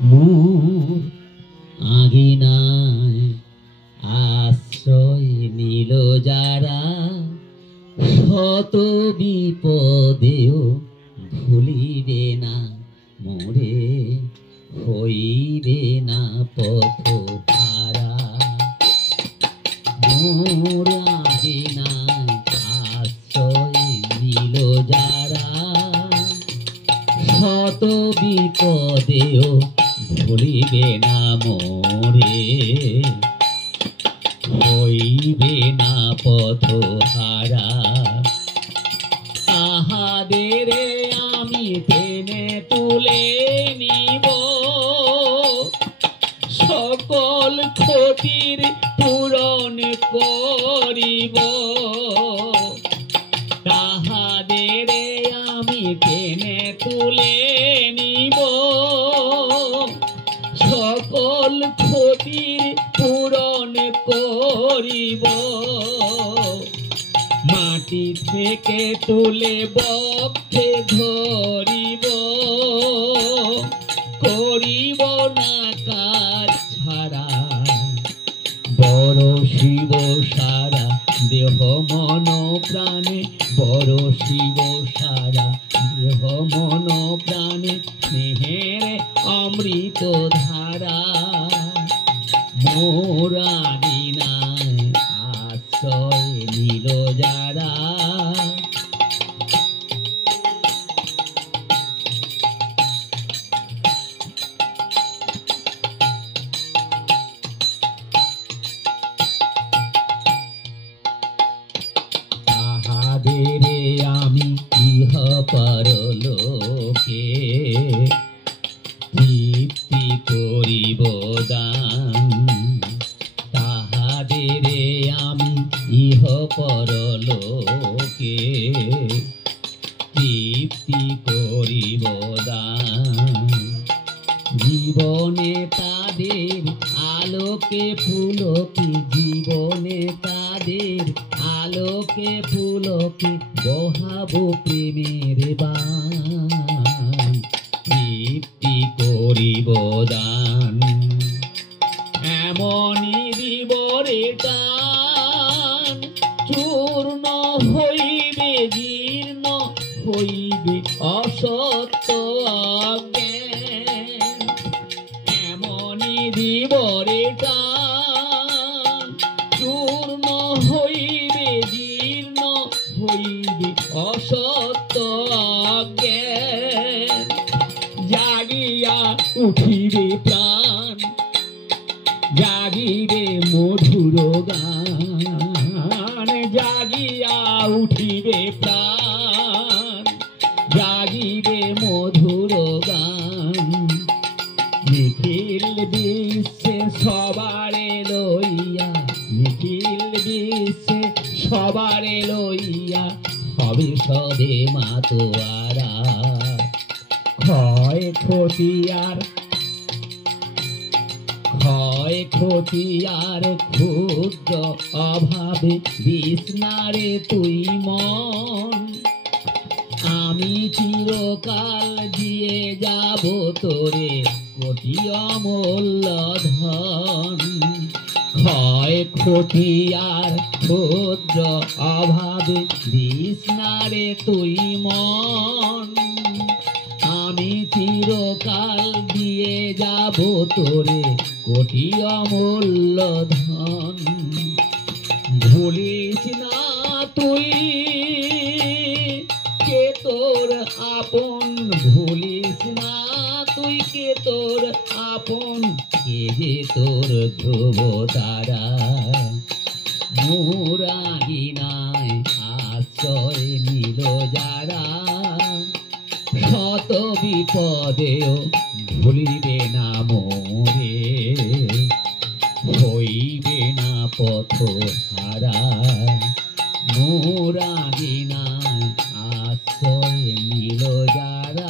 মোর আগিনায় আশ্রয় নিল যারা, শত বিপদেও ভুলিবে না মোরে, হইবে না পথহারা। মোর আগিনায় আশ্রয় নিল যারা, শত বিপদেও ভুলিবে না মোরে, হইবে না পথহারা। তাহাদের আমি টেনে তুলে নিব, সকল ক্ষতির পূরণ করিব। তাহাদের আমি টেনে তুলে নিব, সকল ক্ষতির পূরণ করিব। মাটি থেকে তুলে বক্ষে ধরিব, করিব না কাজ ছাড়া। বড় শিব সারা দেহ মন প্রাণে, বড় শিব সারা দেহ মন প্রাণে, স্নেহের অমৃত ধারা। মোর আগিনায় আশ্রয় নিল যারা, তাহাদের আমি ইহ পরলোকে তৃপ্তি করিব দান। তাহাদের আমি ইহ পরলোকে তৃপ্তি করিব দান। জীবনে তাদের আলোকে পুলকে, জীবনে তাদের আলোকে পুলকে বহাবো প্রেমের বাণ। তৃপ্তি করিব দান, এমনই দিবরে টান। চূর্ণ হইবে জীর্ণ হইবে অসত্য অজ্ঞান, এমনই দিবরে টান। চূর্ণ হইবে জীর্ণ হইবে অসত্য অজ্ঞান। জাগিয়া উঠিবে প্রাণ, জাগিবে মধুর গান। জাগিয়া উঠিবে প্রাণ, জাগিবে মধুর গান। নিখিল বিশ্বে সবারে লইয়া, নিখিল বিশ্বে সবারে লইয়া, হবে সবে মাতোয়ারা। ক্ষয় ক্ষতি আর ক্ষয় ক্ষতি আর ক্ষুদ্র অভাবে বিস্নারে তুই মন। আমি চিরকাল দিয়ে যাব তোরে কোটি অমূল্য ধন। ক্ষয় ক্ষতি আর ক্ষুদ্র অভাবে বিস্নারে তুই মন। আমি চিরকাল দিয়ে যাব তোরে কোটি অমূল্য ধন। ভুলিস না তুই কে তোর আপন, ভুলিস না তুই কে তোর আপন, কে যে তোর ধ্রুব তারা। মোর আগিনায় আশ্রয় নিল যারা, শত বিপদেও ভুলিবে না মোরে, হইবে না পথহারা। মোর আগিনায় আশ্রয় নিল যারা।